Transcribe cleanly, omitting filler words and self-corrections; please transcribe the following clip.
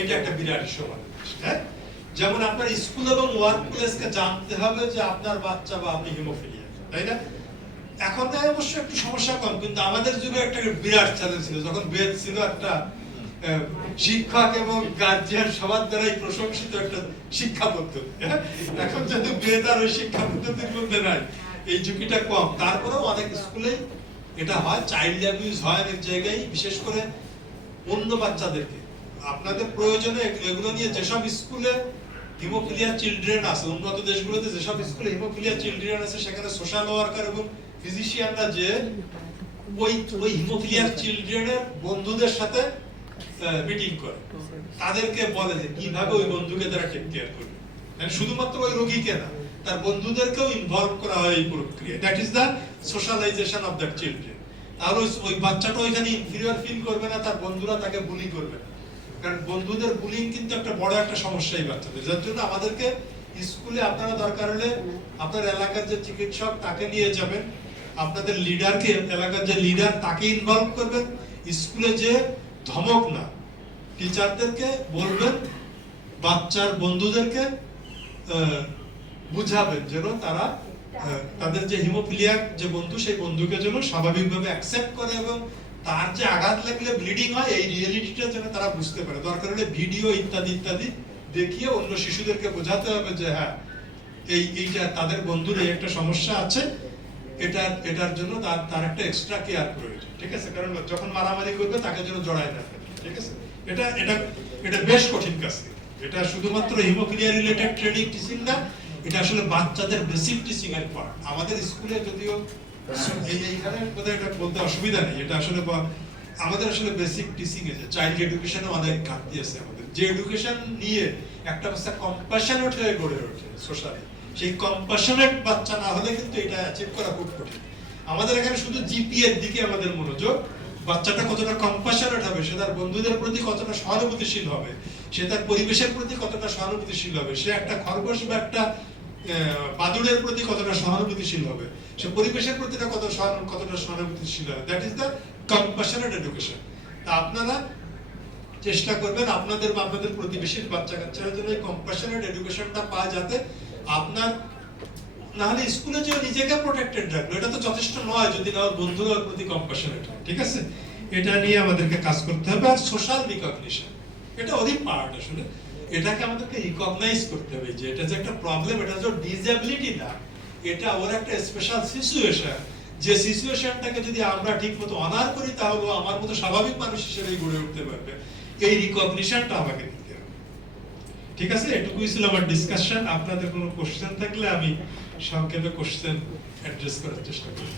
এটা একটা বিরাট সমান, হ্যাঁ? যেমন আপনার স্কুল এবং ওয়ার্ক প্লেসকে জানতে হবে যে আপনার বাচ্চা বা আপনি হিমোফিলিয়া, তাই না? এখন অবশ্য একটু সমস্যা কম, কিন্তু আমাদের যুগে একটা বিরাট চ্যালেঞ্জ ছিল, যখন বেদ ছিল একটা শিক্ষক এবং গার্জিয়ান সবার দ্বারাই প্রশংসিত একটা শিক্ষা পদ্ধতি। এখন যেহেতু বেদ আর ওই শিক্ষা পদ্ধতির মধ্যে নাই, এই ঝুঁকিটা কম। তারপরেও অনেক স্কুলে এটা হয়, চাইল্ড অ্যাবিউজ হয় অনেক জায়গায়, বিশেষ করে অন্য বাচ্চাদেরকে। আপনাদের প্রয়োজনে এগুলো নিয়ে যেসব স্কুলে হিমোফিলিয়া চিলড্রেন আছে, উন্নত দেশগুলোতে যেসব স্কুলে হিমোফিলিয়া চিলড্রেন আছে, সেখানে সোশ্যাল ওয়ার্কার এবং ফিজিশিয়ানরা যে ওই হিমোফিলিয়া চিলড্রেনের বন্ধুদের সাথে মিটিং করে, তাদেরকে বলে যে কিভাবে ওই বন্ধুকে তারা টেক কেয়ার করবে। শুধুমাত্র ওই রোগীকে না, তার বন্ধুদেরকেও ইনভলভ করা হয় এই প্রক্রিয়া। That is the socialisation of that children. তাহলে ওই বাচ্চাটা ওইখানে ইনফিরিয়র ফিল করবে না, তার বন্ধুরা তাকে বুলি করবে না। কারণ বন্ধুদের বুলিং কিন্তু একটা বড় একটা সমস্যা এই বাচ্চাদের। যার জন্য আমাদেরকে স্কুলে আপনারা দরকার হলে আপনার এলাকার যে চিকিৎসক তাকে নিয়ে যাবেন, আপনাদের লিডারকে, এলাকার যে লিডার তাকে ইনভলভ করবেন। স্কুলে যে ধমক না, টিচারদেরকে বলবেন, বাচ্চার বন্ধুদেরকে বুঝাবেন যেন তারা তাদের যে হিমোফিলিয়া যে বন্ধু, সেই বন্ধুকে যেন স্বাভাবিকভাবে অ্যাকসেপ্ট করে এবং তার যে আঘাত লাগলে ব্লিডিং হয় এই রিয়েলিটিটা যেন তারা বুঝতে পারে। দরকার হলে ভিডিও ইত্যাদি ইত্যাদি দেখিয়ে অন্য শিশুদেরকে বোঝাতে হবে যে হ্যাঁ, এইটা তাদের বন্ধুর এই একটা সমস্যা আছে, এটার জন্য তার একটা এক্সট্রা কেয়ার প্রয়োজন। ঠিক আছে? কারণ যখন মারামারি করবে তাকে যেন জড়ায় না ফেলে। ঠিক আছে? এটা বেশ কঠিন কাজ। এটা শুধুমাত্র হিমোফিলিয়া রিলেটেড ট্রেনিং টিচিং না, এটা আসলে বাচ্চাদের বেসিক টিচিং এর পার্ট। আমাদের স্কুলে যদিও এইখানে বোধহয় এটা বলতে অসুবিধা নেই, এটা আসলে আমাদের আসলে বেসিক টিচিং এ চাইল্ড এডুকেশনে অনেক ঘাটতি আছে আমাদের। যে এডুকেশন নিয়ে একটা বাচ্চা কম্প্যাশনেট হয়ে গড়ে ওঠে সোশ্যালি, সেই কম্প্যাশনেট বাচ্চা না হলে কিন্তু এটা অ্যাচিভ করা খুব কঠিন। আমাদের এখানে শুধু জিপি এর দিকে আমাদের মনোযোগ। বাচ্চাটা কতটা কম্প্যাশনেট হবে, সে তার বন্ধুদের প্রতি কতটা সহানুভূতিশীল হবে, সে তার পরিবেশের প্রতি কতটা সহানুভূতিশীল হবে, সে একটা খরগোশ বা একটা বাদুড়ের প্রতি কতটা সহানুভূতিশীল হবে, সে পরিবেশের প্রতি কতটা সহানুভূতিশীল হবে। That is the compassionate education. তা আপনারা চেষ্টা করবেন আপনাদের বা আপনাদের প্রতিবেশীর বাচ্চা কাচ্চারা যেন এই কম্প্যাশনেট এডুকেশনটা পায়, যাতে আপনার না হলে স্কুলে যে নিজেকে প্রোটেক্টেড রাখলো এটা তো যথেষ্ট নয় যদি না বন্ধুদের প্রতি কম্প্যাশনেট হয়। ঠিক আছে? এটা নিয়ে আমাদেরকে কাজ করতে হবে। আর সোশ্যাল রিকগনিশন, এটা ওরই পার্ট আসলে। এটাকে আমাদেরকে রিকগনাইজ করতে হবে যে এটা যে একটা প্রবলেম, এটা যে ডিসএবিলিটি না, এটা ওর একটা স্পেশাল সিচুয়েশন। যে সিচুয়েশনটাকে যদি আমরা ঠিকমতো অনার করি তাহলে আমার মতো স্বাভাবিক মানুষ হিসেবেই গড়ে উঠতে পারবে। এই রিকগনিশনটা আমাকে দিতে হবে। ঠিক আছে? এটুকুই ছিল আমার ডিসকাশন। আপনাদের কোনো কোশ্চেন থাকলে আমি সংক্ষেপে কোশ্চেন অ্যাড্রেস করার চেষ্টা করি।